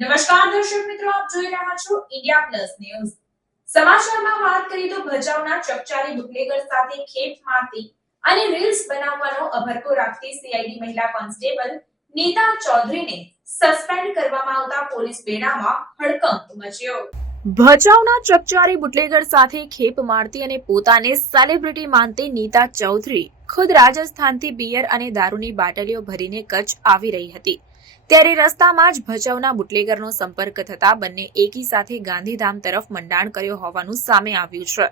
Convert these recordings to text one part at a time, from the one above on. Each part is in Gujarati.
આપ જોઈ રહ્યા છો ઇન્ડિયા પ્લસ ન્યૂઝ. સમાચારમાં વાત કરીએ તો ભચાઉના ચકચારી બુકલેગર સાથે ખેપ મારતી અને રીલ્સ બનાવવાનો અભરકો રાખતી સીઆઈડી મહિલા કોન્સ્ટેબલ નીતા ચૌધરીને સસ્પેન્ડ કરવામાં આવતા પોલીસ બેડામાં હડકંપ મચ્યો. ભચાઉના ચકચારી બુટલેગર સાથે ખેપ મારતી અને પોતાને સેલિબ્રિટી માનતી નીતા ચૌધરી ખુદ રાજસ્થાનથી બિયર અને દારૂની બાટલીઓ ભરીને કચ્છ આવી રહી હતી. ત્યારે રસ્તામાં જ ભચાઉના બુટલેગરનો સંપર્ક થતા બંને એકી સાથે ગાંધીધામ તરફ મંડાણ કર્યો હોવાનું સામે આવ્યું છે.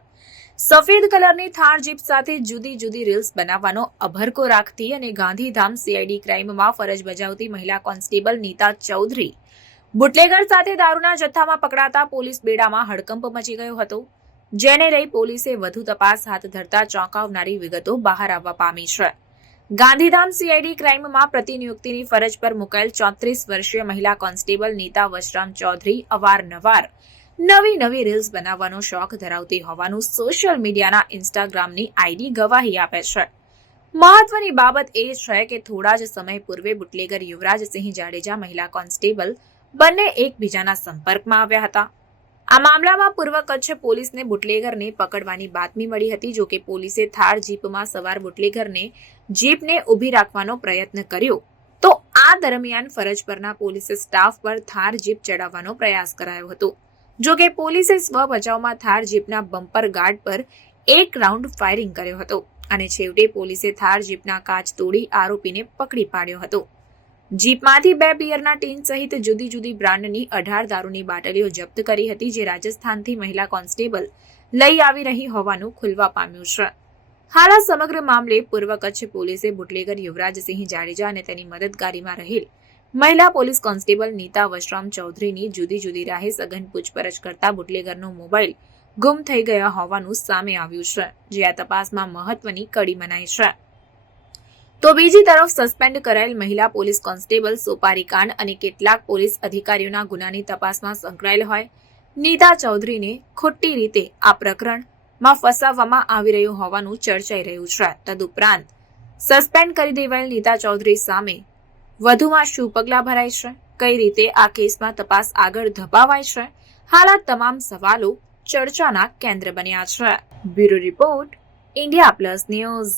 સફેદ કલરની થાર જીપ સાથે જુદી જુદી રીલ્સ બનાવવાનો અભરકો રાખતી અને ગાંધીધામ સીઆઈડી ક્રાઇમમાં ફરજ બજાવતી મહિલા કોન્સ્ટેબલ નીતા ચૌધરી બુટલેગર સાથે દારૂના જથ્થામાં પકડાતા પોલીસ બેડામાં હડકંપ મચી ગયો હતો. જેને લઈ પોલીસે વધુ તપાસ હાથ ધરતા ચોંકાવનારી વિગતો બહાર આવવા પામી છે. ગાંધીધામ સીઆઈડી ક્રાઇમમાં પ્રતિનિયુક્તિની ફરજ પર મુકાયેલ ચોત્રીસ વર્ષીય મહિલા કોન્સ્ટેબલ નીતા વશરામ ચૌધરી અવારનવાર નવી નવી રીલ્સ બનાવવાનો શોખ ધરાવતી હોવાનું સોશિયલ મીડિયાના ઇન્સ્ટાગ્રામની આઈડી ગવાહી આપે છે. મહત્વની બાબત એ છે કે થોડા જ સમય પૂર્વે બુટલેગર યુવરાજસિંહ જાડેજા મહિલા કોન્સ્ટેબલ બંને એકબીજાના સંપર્કમાં આવ્યા હતા. આ મામલામાં પૂર્વ કચ્છ પોલીસને બુટલેગરને પકડવાની બાતમી મળી હતી, જો કે પોલીસે થાર જીપમાં સવાર બુટલેગરને જીપને ઊભી રાખવાનો પ્રયત્ન કર્યો. તો આ દરમિયાન ફરજ પરના પોલીસ સ્ટાફ પર થાર જીપ ચડાવવાનો પ્રયાસ કરાયો હતો. જો કે પોલીસે સ્વ બચાવમાં થાર જીપના બમ્પર ગાર્ડ પર એક રાઉન્ડ ફાયરિંગ કર્યો હતો અને છેવટે પોલીસે થાર જીપના કાચ તોડી આરોપીને પકડી પાડ્યો હતો. જીપમાંથી બે બિયરના ટીન સહિત જુદી જુદી બ્રાન્ડની અઢાર દારૂની બાટલીઓ જપ્ત કરી હતી જે રાજસ્થાનથી મહિલા કોન્સ્ટેબલ લઈ આવી રહી હોવાનું ખુલવા પામ્યું છે. હાલ આ સમગ્ર મામલે પૂર્વ કચ્છ પોલીસે બુટલેગર યુવરાજસિંહ જાડેજા અને તેની મદદગારીમાં રહેલ મહિલા પોલીસ કોન્સ્ટેબલ નીતા વશરામ ચૌધરીની જુદી જુદી રાહે સઘન પૂછપરછ કરતા બુટલેગરનો મોબાઈલ ગુમ થઈ ગયા હોવાનું સામે આવ્યું છે, જે આ તપાસમાં મહત્વની કડી મનાય છે. તો બીજી તરફ સસ્પેન્ડ કરાયેલ મહિલા પોલીસ કોન્સ્ટેબલ સોપારી કાંડ અને કેટલાક પોલીસ અધિકારીઓના ગુનાની તપાસમાં સંકળાયેલ હોય, નીતા ચૌધરીને ખોટી રીતે આ પ્રકરણમાં ફસાવવામાં આવી રહ્યું હોવાનું ચર્ચાઈ રહ્યું છે. તદુપરાંત સસ્પેન્ડ કરી દેવાયેલ નીતા ચૌધરી સામે વધુમાં શું પગલાં ભરાય છે? કઈ રીતે આ કેસમાં તપાસ આગળ ધપાવાય છે? હાલ આ તમામ સવાલો ચર્ચાના કેન્દ્ર બન્યા છે. Bureau report, India plus news.